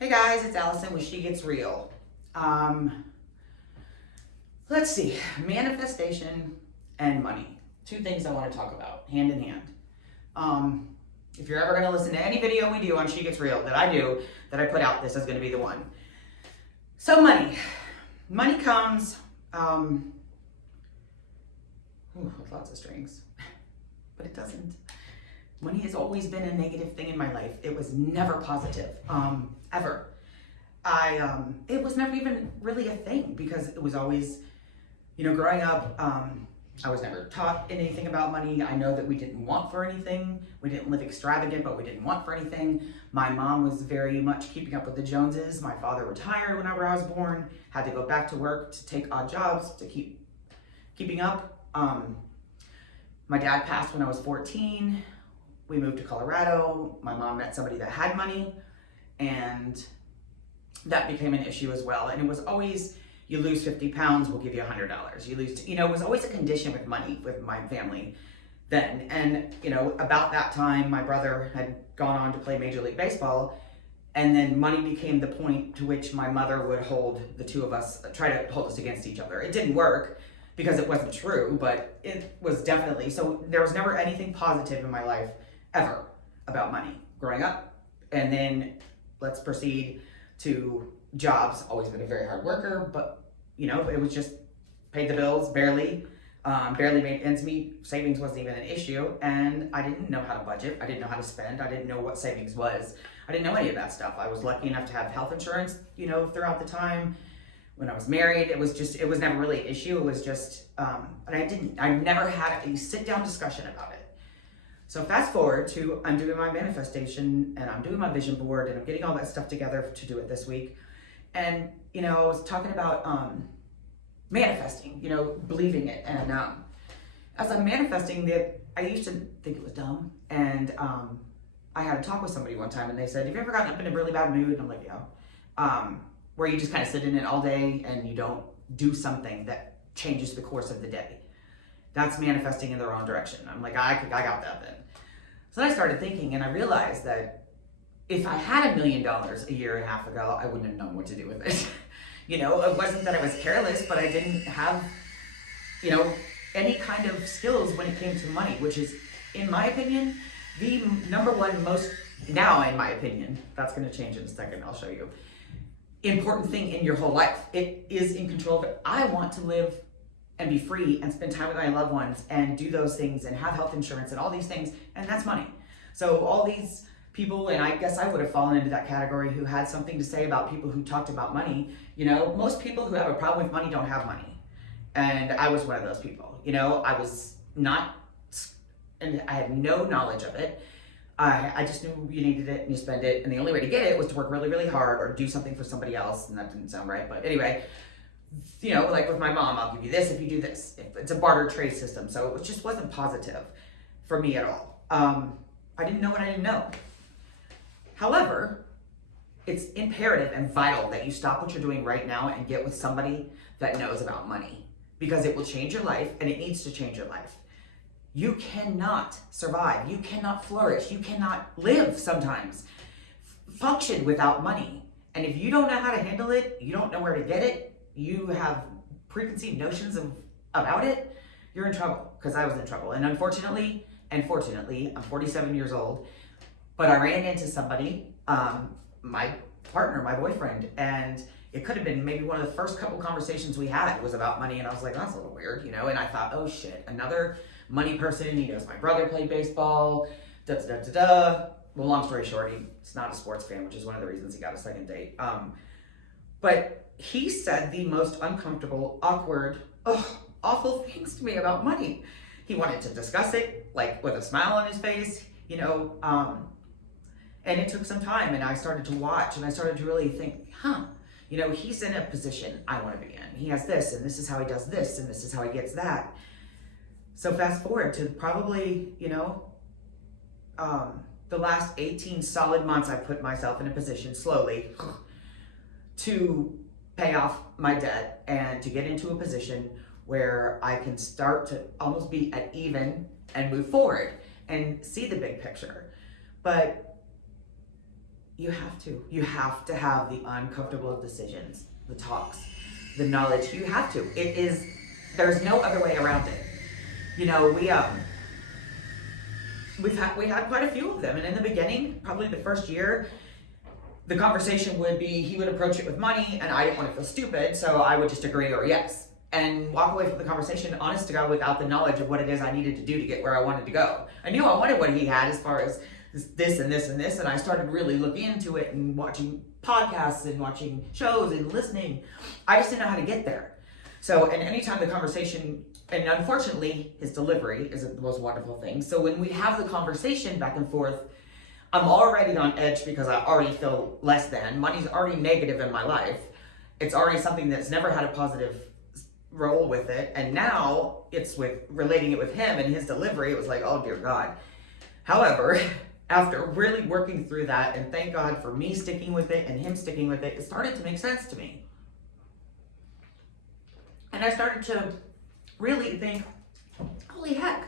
Hey guys, it's Allison with She Gets Real. Let's see, manifestation and money. Two things I want to talk about, hand in hand. If you're ever going to listen to any video we do on She Gets Real that I do, that I put out, this is going to be the one. So money. Money comes with lots of strings, but it doesn't. Money has always been a negative thing in my life. It was never positive, ever. It was never even really a thing because it was always, growing up, I was never taught anything about money. I know that we didn't want for anything. We didn't live extravagant, but we didn't want for anything. My mom was very much keeping up with the Joneses. My father retired whenever I was born, had to go back to work to take odd jobs to keeping up. My dad passed when I was 14. We moved to Colorado. My mom met somebody that had money, and that became an issue as well. And it was always, you lose 50 pounds, we'll give you $100. You lose, it was always a condition with money with my family then. And, about that time, my brother had gone on to play Major League Baseball, and then money became the point to which my mother would hold the two of us, try to hold us against each other. It didn't work because it wasn't true, but it was definitely, so there was never anything positive in my life ever about money growing up. And then let's proceed to jobs. Always been a very hard worker, but it was just paid the bills, barely made ends meet. Savings wasn't even an issue, and I didn't know how to budget. I didn't know how to spend. I didn't know what savings was. I didn't know any of that stuff. I was lucky enough to have health insurance, throughout the time. When I was married, it was never really an issue. It was just, and I never had a sit down discussion about it. So fast forward to, I'm doing my manifestation and I'm doing my vision board and I'm getting all that stuff together to do it this week. And, I was talking about manifesting, believing it. And as I'm manifesting that, I used to think it was dumb. And I had a talk with somebody one time and they said, have you ever gotten up in a really bad mood? And I'm like, yeah. Where you just kind of sit in it all day and you don't do something that changes the course of the day. That's manifesting in the wrong direction. I'm like, I got that then. So then I started thinking and I realized that if I had $1 million a year and a half ago, I wouldn't have known what to do with it. It wasn't that I was careless, but I didn't have, any kind of skills when it came to money, which is, in my opinion, the number one most, now in my opinion, that's gonna change in a second, I'll show you, important thing in your whole life. It is in control of it. I want to live and be free and spend time with my loved ones and do those things and have health insurance and all these things, and that's money. So all these people, and I guess I would have fallen into that category, who had something to say about people who talked about money. Most people who have a problem with money don't have money. And I was one of those people. I was not, and I had no knowledge of it. I just knew you needed it and you spend it, and the only way to get it was to work really, really hard or do something for somebody else, and that didn't sound right, but anyway, like with my mom, I'll give you this if you do this. It's a barter trade system, so it just wasn't positive for me at all. I didn't know what I didn't know. However, it's imperative and vital that you stop what you're doing right now and get with somebody that knows about money, because it will change your life, and it needs to change your life. You cannot survive, you cannot flourish, you cannot live sometimes, function without money. And if you don't know how to handle it, you don't know where to get it, you have preconceived notions about it, you're in trouble, because I was in trouble. And fortunately, I'm 47 years old, but I ran into somebody, my partner, my boyfriend, and it could have been maybe one of the first couple conversations we had was about money, and I was like, that's a little weird, and I thought, oh shit, another money person. He knows my brother played baseball, Well, long story short, he's not a sports fan, which is one of the reasons he got a second date. But he said the most uncomfortable, awkward, awful things to me about money. He wanted to discuss it, like with a smile on his face, and it took some time, and I started to watch, and I started to really think, he's in a position I want to be in. He has this, and this is how he does this, and this is how he gets that. So fast forward to probably, the last 18 solid months, I've put myself in a position slowly to pay off my debt and to get into a position where I can start to almost be at even and move forward and see the big picture. But You have to have the uncomfortable decisions, the talks, the knowledge. You have to. There's no other way around it. You know, we had quite a few of them, and in the beginning, probably the first year, the conversation would be, he would approach it with money, and I didn't want to feel stupid, so I would just agree or yes, and walk away from the conversation, honest to God, without the knowledge of what it is I needed to do to get where I wanted to go. I knew I wanted what he had as far as this and this and this, and I started really looking into it and watching podcasts and watching shows and listening. I just didn't know how to get there. So, and anytime the conversation, and unfortunately, his delivery isn't the most wonderful thing. So when we have the conversation back and forth, I'm already on edge because I already feel less than. Money's already negative in my life. It's already something that's never had a positive role with it. And now it's with relating it with him and his delivery. It was like, oh dear God. However, after really working through that, and thank God for me sticking with it and him sticking with it, it started to make sense to me. And I started to really think, holy heck.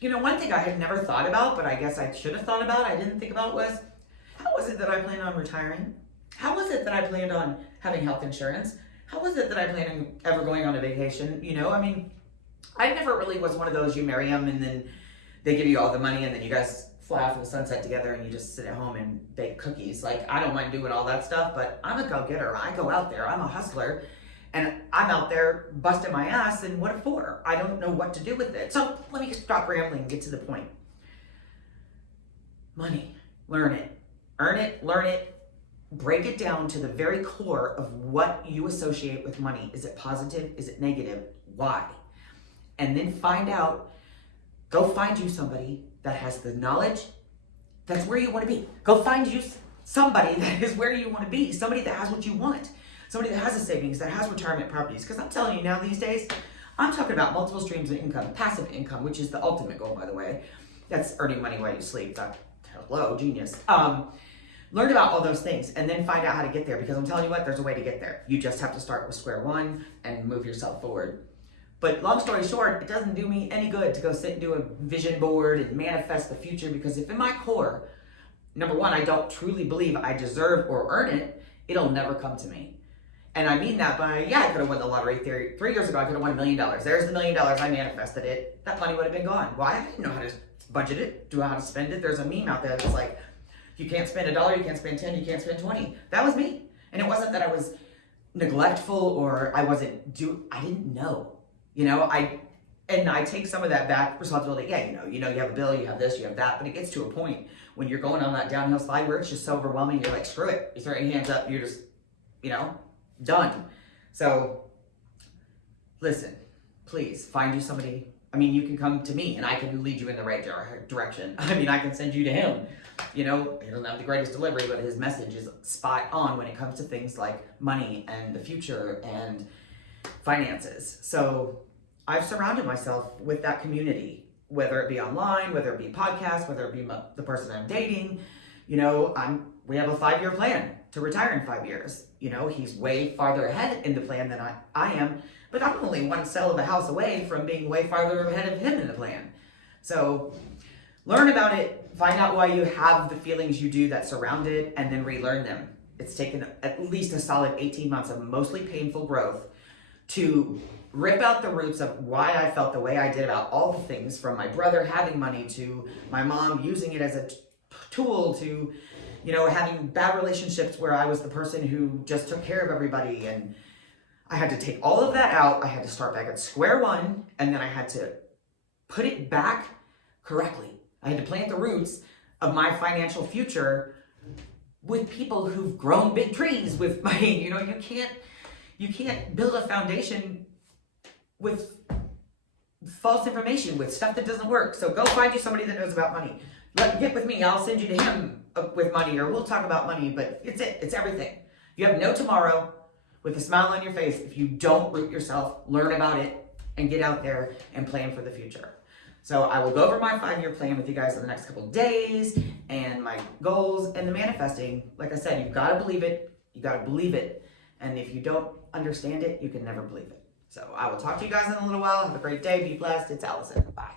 You know, one thing I had never thought about, but I guess I should have thought about, I didn't think about, was how was it that I planned on retiring? How was it that I planned on having health insurance? How was it that I planned on ever going on a vacation? You know, I mean, I never really was one of those, you marry them and then they give you all the money and then you guys fly off to the sunset together and you just sit at home and bake cookies. Like, I don't mind doing all that stuff, but I'm a go-getter. I go out there. I'm a hustler. And I'm out there busting my ass, and what for? I don't know what to do with it. So let me stop rambling and get to the point. Money. Learn it. Earn it. Learn it. Break it down to the very core of what you associate with money. Is it positive? Is it negative? Why? And then find out, go find you somebody that has the knowledge that's where you want to be. Go find you somebody that is where you want to be. Somebody that has what you want. Somebody that has a savings, that has retirement properties. Because I'm telling you now these days, I'm talking about multiple streams of income, passive income, which is the ultimate goal, by the way. That's earning money while you sleep. Hello, genius. Learn about all those things and then find out how to get there, because I'm telling you what, there's a way to get there. You just have to start with square one and move yourself forward. But long story short, it doesn't do me any good to go sit and do a vision board and manifest the future, because if in my core, number one, I don't truly believe I deserve or earn it, it'll never come to me. And I mean that by, yeah, I could have won the lottery 3 years ago. I could have won $1 million. There's the $1 million. I manifested it. That money would have been gone. Why? I didn't know how to budget it, know how to spend it. There's a meme out there that's like, you can't spend $1, you can't spend 10, you can't spend 20. That was me. And it wasn't that I was neglectful or I didn't know. You know, I take some of that back responsibility. Yeah, you have a bill, you have this, you have that, but it gets to a point when you're going on that downhill slide where it's just so overwhelming. You're like, screw it. You throw your hands up. You're just, done. So listen, please find you somebody. I mean, you can come to me and I can lead you in the right direction. I mean, I can send you to him. He doesn't have the greatest delivery, but his message is spot on when it comes to things like money and the future and finances. So I've surrounded myself with that community, whether it be online, whether it be podcasts, whether it be the person I'm dating. We have a 5-year plan to retire in 5 years. He's way farther ahead in the plan than I am, but I'm only one sale of a house away from being way farther ahead of him in the plan. So learn about it, find out why you have the feelings you do that surround it, and then relearn them. It's taken at least a solid 18 months of mostly painful growth to rip out the roots of why I felt the way I did about all the things, from my brother having money to my mom using it as a tool to having bad relationships where I was the person who just took care of everybody. And I had to take all of that out. I had to start back at square one, and then I had to put it back correctly. I had to plant the roots of my financial future with people who've grown big trees with money. You can't build a foundation with false information, with stuff that doesn't work. So go find you somebody that knows about money. Get with me. I'll send you to him with money, or we'll talk about money, but it's everything. You have no tomorrow with a smile on your face if you don't root yourself, learn about it, and get out there and plan for the future. So I will go over my 5-year plan with you guys in the next couple of days, and my goals and the manifesting. Like I said, you've got to believe it. You got to believe it. And if you don't understand it, you can never believe it. So I will talk to you guys in a little while. Have a great day. Be blessed. It's Allison. Bye.